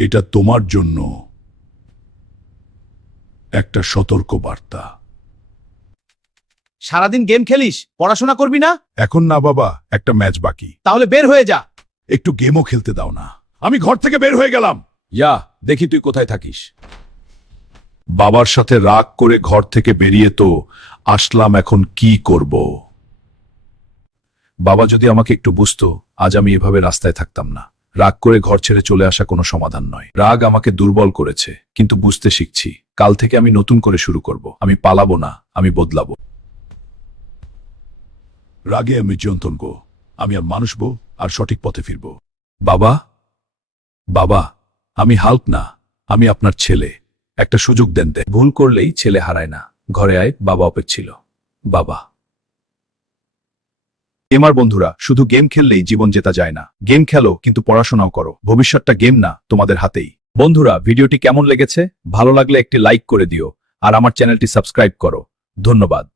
এটা তোমার জন্য একটা সতর্ক বার্তা। সারাদিন গেম খেলিস, পড়াশোনা করবি না? এখন না বাবা, একটা ম্যাচ বাকি। তাহলে বের হয়ে যা। একটু গেমও খেলতে দাও না। আমি ঘর থেকে বের হয়ে গেলাম। ইয়া, দেখি তুই কোথায় থাকিস। বাবার সাথে রাগ করে ঘর থেকে বেরিয়ে তো আসলাম, এখন কি করব? বাবা যদি আমাকে একটু বুঝতো, আজ আমি এভাবে রাস্তায় থাকতাম না। রাগ করে ঘর ছেড়ে চলে আসা কোনো সমাধান নয়। রাগ আমাকে দুর্বল করেছে, কিন্তু বুঝতে শিখছি। কাল থেকে আমি নতুন করে শুরু করব। আমি পালাবো না, আমি বদলাবো। রাগে আমি চিন্তনব, আমি আর মানুষবো আর সঠিক পথে ফিরব। বাবা, বাবা, আমি হাল্ক না, আমি আপনার ছেলে। একটা সুযোগ দেন। ভুল করলেই ছেলে হারায় না। ঘরে আয়, বাবা অপেক্ষা ছিল। বাবা। গেমার বন্ধুরা, শুধু গেম খেললেই জীবন জেতা যায় না। গেম খেলো, কিন্তু পড়াশোনাও করো। ভবিষ্যৎটা গেম না, তোমাদের হাতেই। বন্ধুরা, ভিডিওটি কেমন লেগেছে? ভালো লাগলে একটি লাইক করে দিও আর আমার চ্যানেলটি সাবস্ক্রাইব করো। ধন্যবাদ।